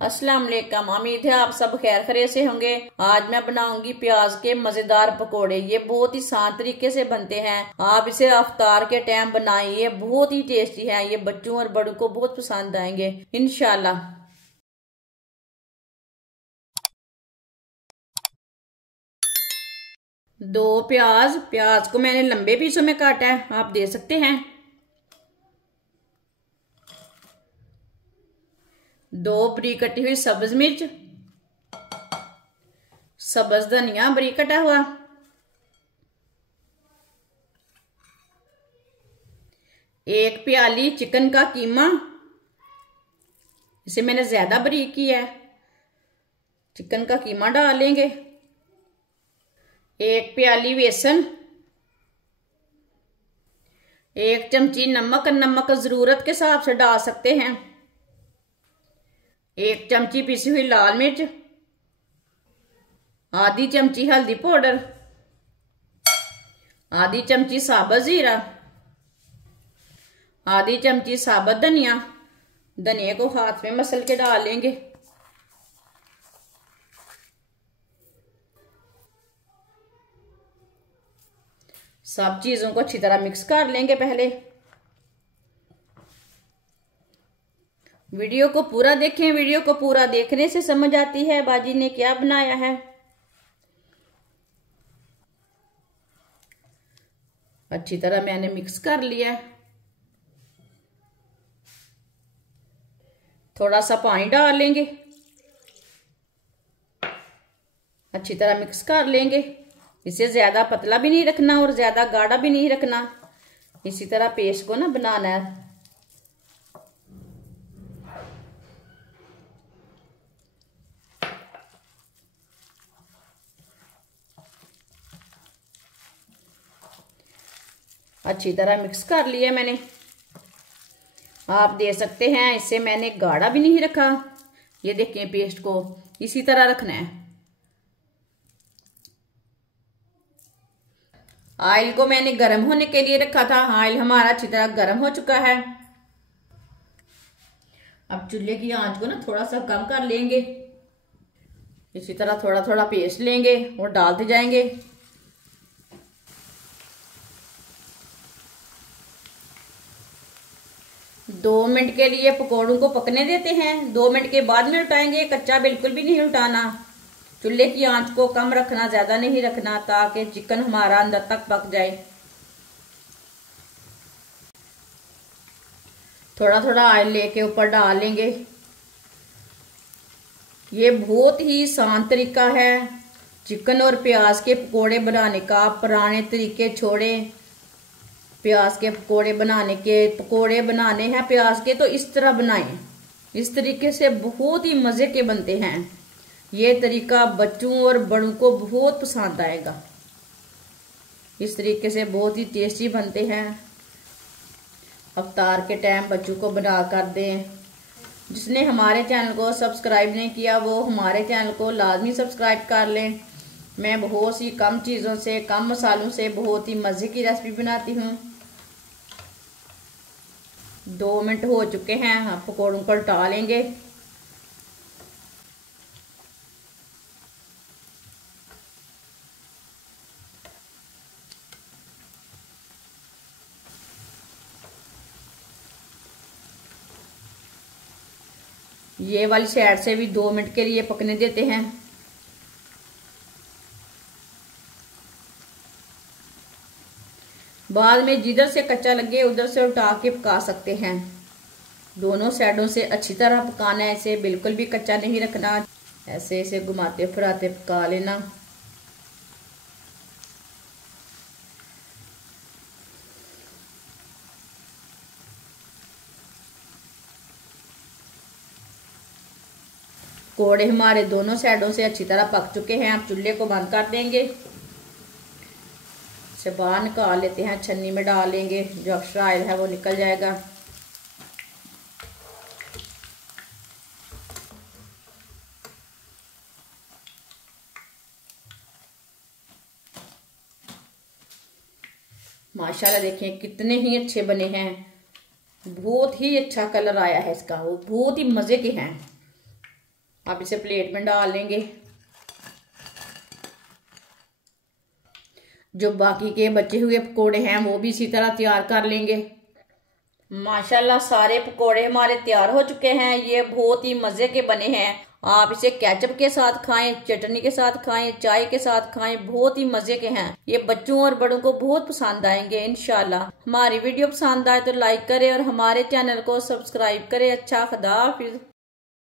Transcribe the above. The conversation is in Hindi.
अस्सलाम वालेकुम। उम्मीद है आप सब खैर खैरियत से होंगे। आज मैं बनाऊंगी प्याज के मजेदार पकोड़े। ये बहुत ही आसान तरीके से बनते हैं। आप इसे इफ्तार के टाइम बनाइए, बहुत ही टेस्टी है। ये बच्चों और बड़ों को बहुत पसंद आएंगे इंशाल्लाह। दो प्याज को मैंने लंबे पीसों में काटा है, आप दे सकते हैं। दो बरीक कटी हुई सब्ज मिर्च, सब्ज धनिया बरीक कटा हुआ, एक प्याली चिकन का कीमा, इसे मैंने ज्यादा बरीक किया है। चिकन का कीमा डाल लेंगे। एक प्याली बेसन, एक चमची नमक, नमक जरूरत के हिसाब से डाल सकते हैं। एक चमची पिसी हुई लाल मिर्च, आधी चमची हल्दी पाउडर, आधी चमची साबुत जीरा, आधी चमची साबुत धनिया। धनिया को हाथ में मसल के डाल लेंगे। सब चीजों को अच्छी तरह मिक्स कर लेंगे। पहले वीडियो को पूरा देखें। वीडियो को पूरा देखने से समझ आती है बाजी ने क्या बनाया है। अच्छी तरह मैंने मिक्स कर लिया है। थोड़ा सा पानी डाल लेंगे, अच्छी तरह मिक्स कर लेंगे। इसे ज्यादा पतला भी नहीं रखना और ज्यादा गाढ़ा भी नहीं रखना। इसी तरह पेस्ट को ना बनाना है। अच्छी तरह मिक्स कर लिया मैंने। आप दे सकते हैं, इसे मैंने गाढ़ा भी नहीं रखा। ये देखिए पेस्ट को इसी तरह रखना है। ऑयल को मैंने गर्म होने के लिए रखा था। ऑयल हमारा अच्छी तरह गर्म हो चुका है। अब चूल्हे की आंच को ना थोड़ा सा कम कर लेंगे। इसी तरह थोड़ा थोड़ा पेस्ट लेंगे और डालते जाएंगे। दो मिनट के लिए पकौड़ों को पकने देते हैं। 2 मिनट के बाद में उल्टाएंगे। कच्चा बिल्कुल भी नहीं उल्टाना। चूल्हे की आंच को कम रखना, ज्यादा नहीं रखना, ताकि चिकन हमारा अंदर तक पक जाए। थोड़ा थोड़ा ऑयल लेके ऊपर डाल लेंगे। ये बहुत ही आसान तरीका है चिकन और प्याज के पकोड़े बनाने का। पुराने तरीके छोड़े। प्याज के पकोड़े बनाने हैं प्याज के, तो इस तरह बनाएं। इस तरीके से बहुत ही मजे के बनते हैं। ये तरीका बच्चों और बड़ों को बहुत पसंद आएगा। इस तरीके से बहुत ही टेस्टी बनते हैं। इफ्तार के टाइम बच्चों को बना कर दें। जिसने हमारे चैनल को सब्सक्राइब नहीं किया वो हमारे चैनल को लाजमी सब्सक्राइब कर लें। मैं बहुत सी कम चीज़ों से, कम मसालों से बहुत ही मज़े की रेसिपी बनाती हूँ। 2 मिनट हो चुके हैं। आप पकौड़ों को उल्टा लेंगे। ये वाली साइड से भी 2 मिनट के लिए पकने देते हैं। बाद में जिधर से कच्चा लगे उधर से उल्टा के पका सकते हैं। दोनों साइडों से अच्छी तरह पकाना है। इसे बिल्कुल भी कच्चा नहीं रखना। ऐसे इसे घुमाते फिराते पका लेना। कोड़े हमारे दोनों साइडों से अच्छी तरह पक चुके हैं। आप चूल्हे को बंद कर देंगे। इसे बाहर निकाल लेते हैं। छन्नी में डाल लेंगे। जो एक्स्ट्रा ऑयल है वो निकल जाएगा। माशाल्लाह देखें कितने ही अच्छे बने हैं। बहुत ही अच्छा कलर आया है इसका। वो बहुत ही मजे के हैं। अब इसे प्लेट में डाल लेंगे। जो बाकी के बचे हुए पकोड़े हैं वो भी इसी तरह तैयार कर लेंगे। माशाल्लाह सारे पकोड़े हमारे तैयार हो चुके हैं। ये बहुत ही मजे के बने हैं। आप इसे केचप के साथ खाएं, चटनी के साथ खाएं, चाय के साथ खाएं, बहुत ही मजे के हैं। ये बच्चों और बड़ों को बहुत पसंद आएंगे इंशाल्लाह। हमारी वीडियो पसंद आए तो लाइक करें और हमारे चैनल को सब्सक्राइब करें। अच्छा, खुदा हाफिज।